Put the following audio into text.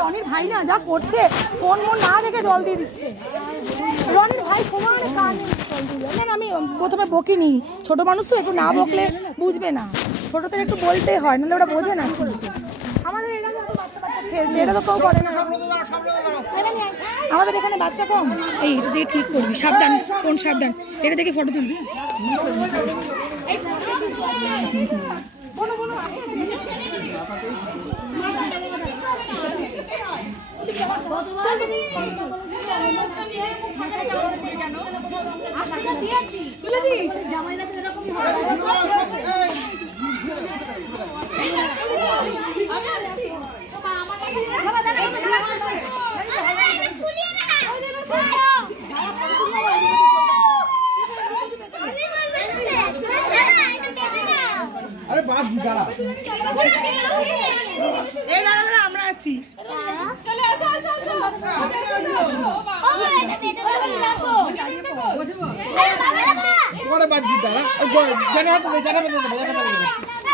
রনির ভাই না যা করছে, ফোন না দেখে জল দিয়ে দিচ্ছে। রনির ভাই তোমার আমি প্রথমে বকিনি, ছোট মানুষ তো একটু না বকলে বুঝবে না, ছোটদের একটু বলতেই হয়, নাহলে ওরা বোঝে না। আমাদের এখানে বাচ্চা বাচ্চা খেলছে, এটা তো কেউ করে না। আমাদের এখানে বাচ্চা কম। এই এটা দিয়ে ঠিক করবি, সাবধান, ফোন সাবধান, এটা দেখে ফটো তুলবি। আরে বাপ দাঁড়া, এই দাঁড়া, আমরা আছি। চলে আসো আসো আসো, পরে বাদ দি দাঁড়া, জানা হাতে জানা বেঁধে দেবো, জানা বেঁধে দেবো।